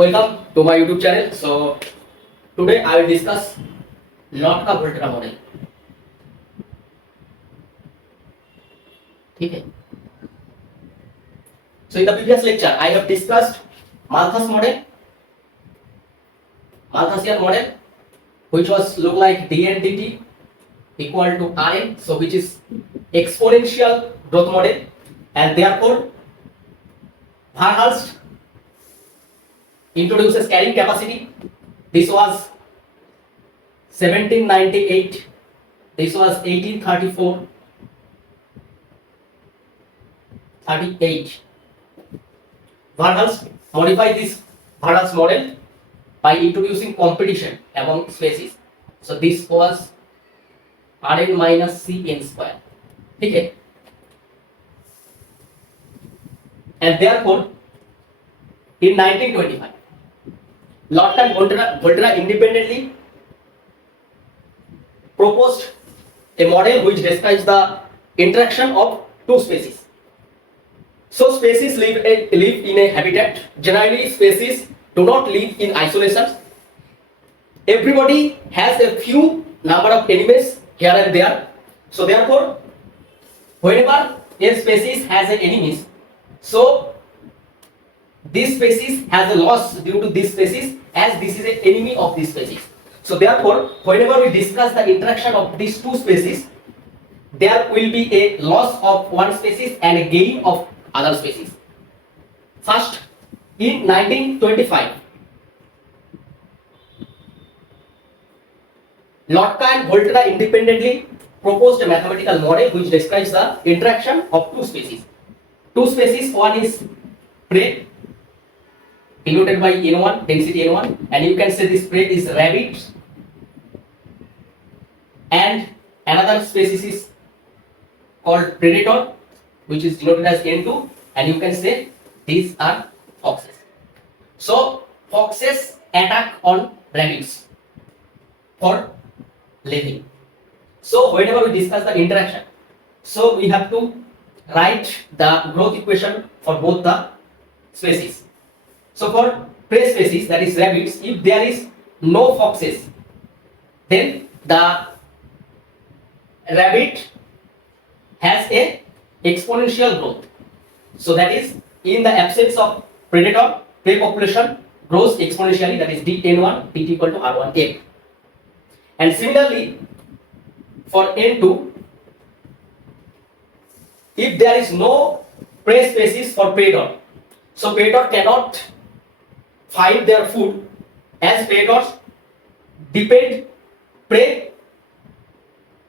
Welcome to my YouTube channel. So today I will discuss lot का Volterra model. ठीक है. So in the previous lecture I have discussed Malthus's model, which was look like dn dt equal to Rn, so which is exponential growth model, and therefore Varhulst introduces carrying capacity. This was 1798, this was 1834, 38. Varhulst modified this Varhulst model by introducing competition among species. So this was Rn minus Cn square. Okay. And therefore, in 1925, Lott and Volterra independently proposed a model which describes the interaction of two species. So species live in a habitat. Generally, species do not live in isolation. Everybody has a few number of enemies here and there. So therefore, whenever a species has an enemies, so this species has a loss due to this species, as this is an enemy of this species. So therefore, whenever we discuss the interaction of these two species, there will be a loss of one species and a gain of other species. First, in 1925, Lotka and Volterra independently proposed a mathematical model which describes the interaction of two species. Two species, one is prey, denoted by N1, density N1, and you can say this prey is rabbit, and another species is called predator, which is denoted as N2, and you can say these are foxes. So foxes attack on rabbits for living. So whenever we discuss the interaction, so we have to write the growth equation for both the species. So for prey species, that is rabbits, if there is no foxes, then the rabbit has a exponential growth. So that is, in the absence of predator, prey population grows exponentially, that is dn1 dt equal to r1n. And similarly, for n2, if there is no prey species for predator, so predator cannot find their food, as predators depend prey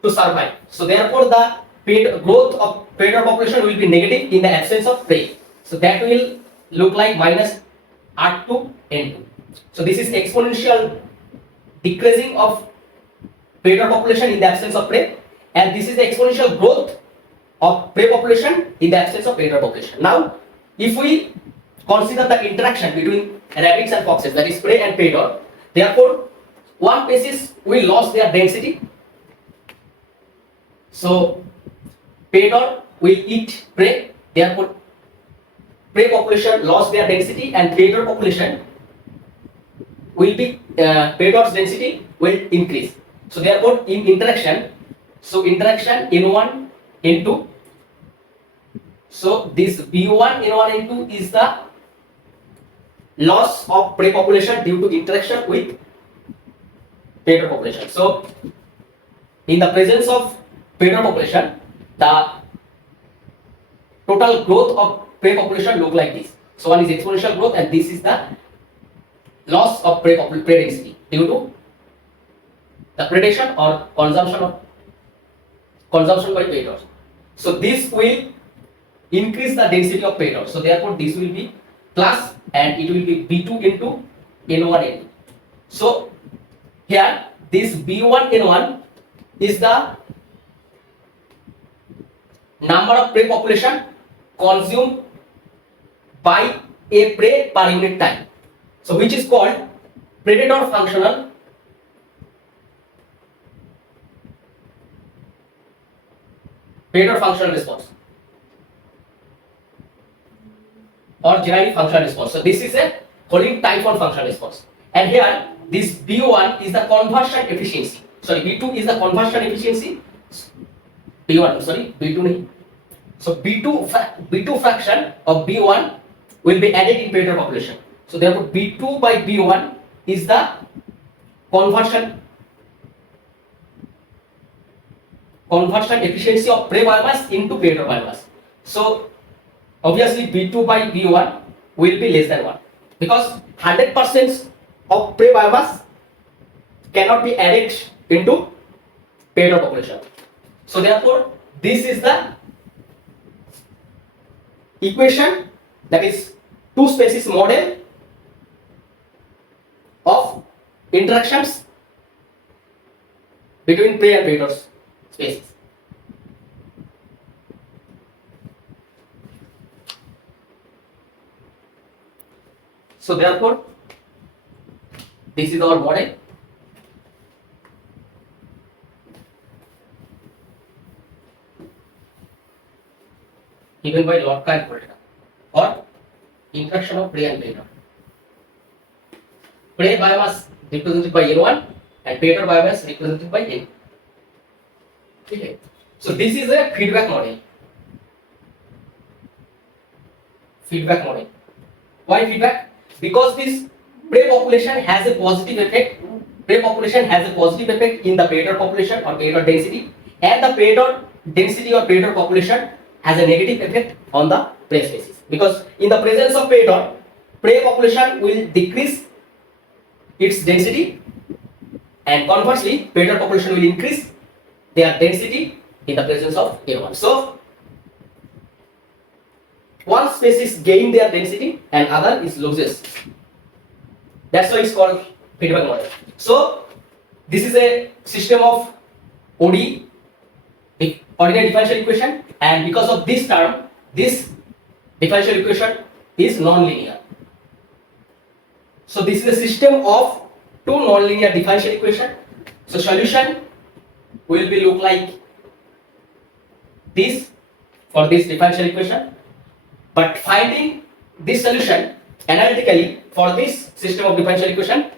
to survive. So therefore, the growth of predator population will be negative in the absence of prey. So that will look like minus R2 N2. So this is exponential decreasing of predator population in the absence of prey, and this is the exponential growth of prey population in the absence of predator population. Now, if we consider the interaction between rabbits and foxes, that is prey and predator, therefore one species will lose their density. So predator will eat prey, therefore prey population lost their density, and predator population will be predator's density will increase. So therefore, in interaction, so interaction N1 N2, so this B1 N1 N2 is the loss of prey population due to interaction with predator population. So in the presence of predator population, the total growth of prey population look like this. So one is exponential growth, and this is the loss of prey density due to the predation or consumption by predators. So this will increase the density of predators. So therefore, this will be plus, and it will be B2 into N1 N2. So here this B1 N1 is the number of prey population consumed by a prey per unit time. So which is called predator functional response, or generally functional response. So this is a following type 1 function response. And here this B1 is the conversion efficiency. Sorry, B2 is the conversion efficiency. B1, sorry, B2 nahi. So B2 fraction of B1 will be added in Pareto population. So therefore B2 by B1 is the conversion efficiency of pre-biomass into Pareto biomass. So obviously B2 by B1 will be less than 1 because 100% of pre-biomass cannot be added into Pareto population. So therefore this is the equation, that is two species model of interactions between prey and predator species. So therefore this is our model. Given by Lotka and Polita for interaction of prey and predator. Prey biomass represented by N1 and predator biomass represented by N. Okay. So this is a feedback model. Feedback model. Why feedback? Because this prey population has a positive effect. Prey population has a positive effect in the predator population or predator density, and the predator density or predator population has a negative effect on the prey species. Because in the presence of predator, prey population will decrease its density, and conversely, predator population will increase their density in the presence of N1. So one species gain their density and other is loses. That's why it's called feedback model. So this is a system of ODE, ordinary differential equation, and because of this term, this differential equation is non-linear. So this is a system of two non-linear differential equation. So solution will be look like this for this differential equation, but finding this solution analytically for this system of differential equation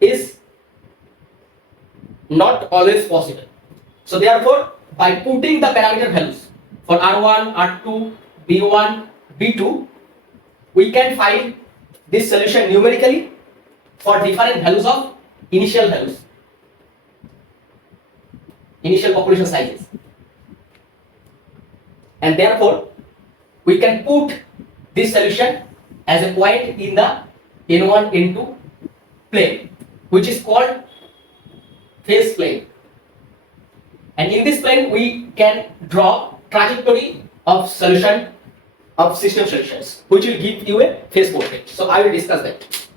is not always possible. So therefore, by putting the parameter values for R1, R2, B1, B2, we can find this solution numerically for different values of initial values, initial population sizes, and therefore we can put this solution as a point in the N1, N2 plane, which is called phase plane. And in this plane, we can draw trajectory of solution of system solutions, which will give you a phase portrait. So I will discuss that.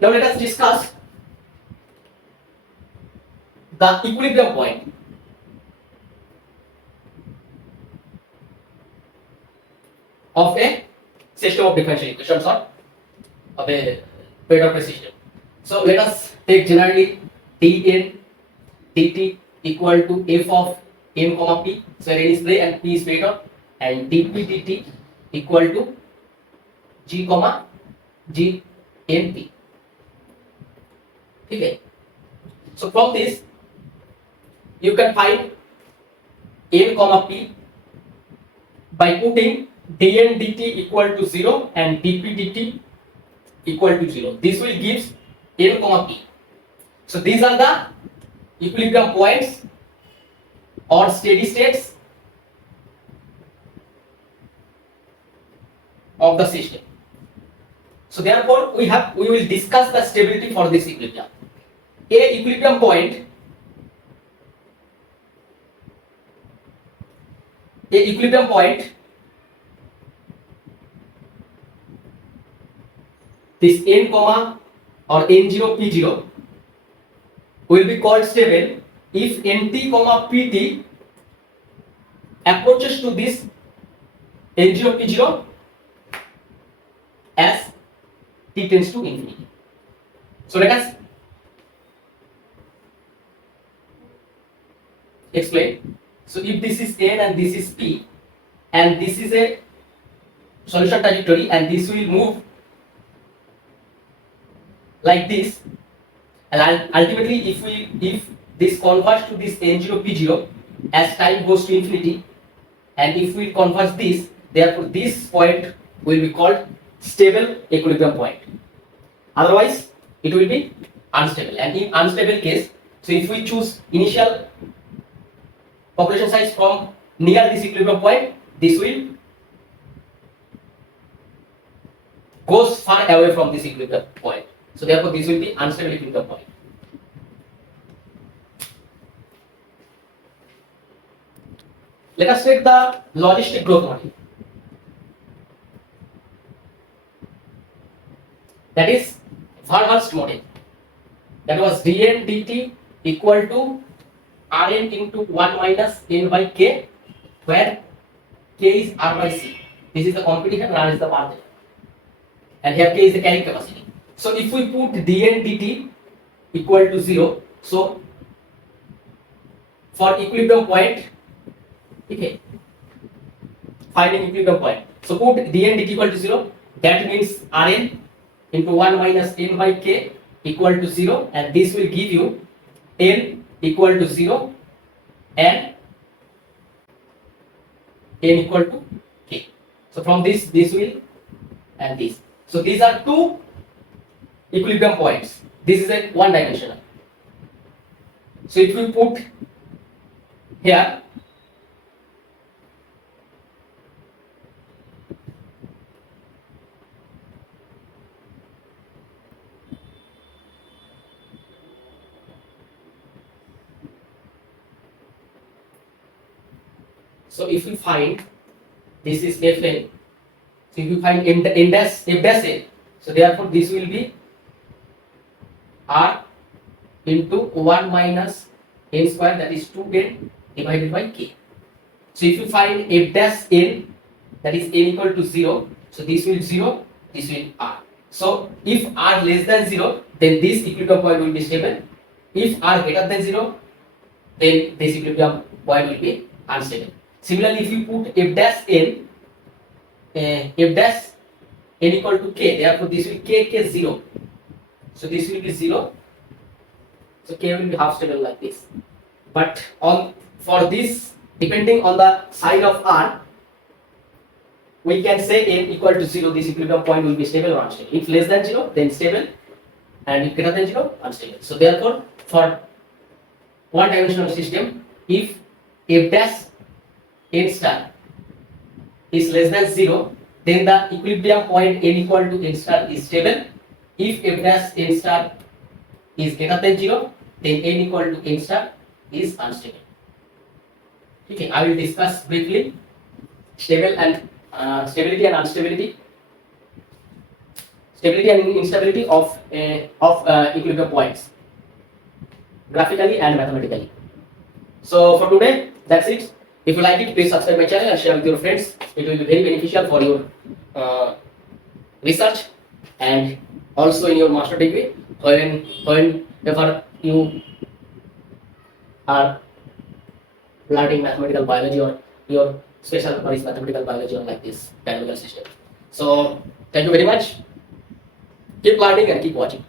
Now let us discuss the equilibrium point of a system of differential equations or of a predator system. So let us take generally dn dt equal to f of m comma p, so n is prey and p is predator, and dp dt equal to g comma g n p. Okay. So from this you can find n comma p by putting dn dt equal to 0 and dp dt equal to 0. This will give n comma p. So these are the equilibrium points or steady states of the system. So therefore we will discuss the stability for this equilibrium. A equilibrium point this n comma or n0 p0 will be called stable if nt comma pt approaches to this n0 p0 as t tends to infinity. So let us explain. So if this is n and this is p, and this is a solution trajectory, and this will move like this, and ultimately if this converts to this n0 p0 as time goes to infinity, and if we converge this, therefore this point will be called stable equilibrium point. Otherwise it will be unstable, and in unstable case, so if we choose initial population size from near this equilibrium point, this will goes far away from this equilibrium point, so therefore this will be unstable equilibrium point. Let us take the logistic growth model, that is Verhulst model, that was dn dt equal to Rn into 1 minus n by k, where k is r by c. This is the competition, r is the path, and here k is the carrying capacity. So if we put dn dt equal to 0, so for equilibrium point, okay, finding equilibrium point, so put dn dt equal to 0, that means Rn into 1 minus n by k equal to 0, and this will give you n equal to 0 and n equal to k. So from this will and this. So these are two equilibrium points. This is a one dimensional. So if we put here, so if we find this is Fn, so if you find n dash f dash n, so therefore this will be r into 1 minus n square, that is 2n divided by k. So if you find f dash n, that is n equal to 0, so this will 0, this will r. So if r less than 0, then this equilibrium point will be stable. If r greater than 0, then this equilibrium point will be unstable. Similarly, if you put f dash n equal to k, therefore this will k 0. So this will be 0. So k will be half stable like this. But for this, depending on the sign of r, we can say n equal to 0, this equilibrium point will be stable or unstable. If less than 0, then stable, and if greater than 0, unstable. So therefore, for one dimensional system, if f dash n star is less than 0, then the equilibrium point n equal to n star is stable. If f dash n star is greater than 0, then n equal to n star is unstable. Okay, I will discuss briefly stability and unstability, stability and instability of equilibrium points, graphically and mathematically. So for today, that's it. If you like it, please subscribe my channel and share with your friends. It will be very beneficial for your research and also in your master degree whenever you are learning mathematical biology or your special or is mathematical biology or like this dynamical system. So thank you very much. Keep learning and keep watching.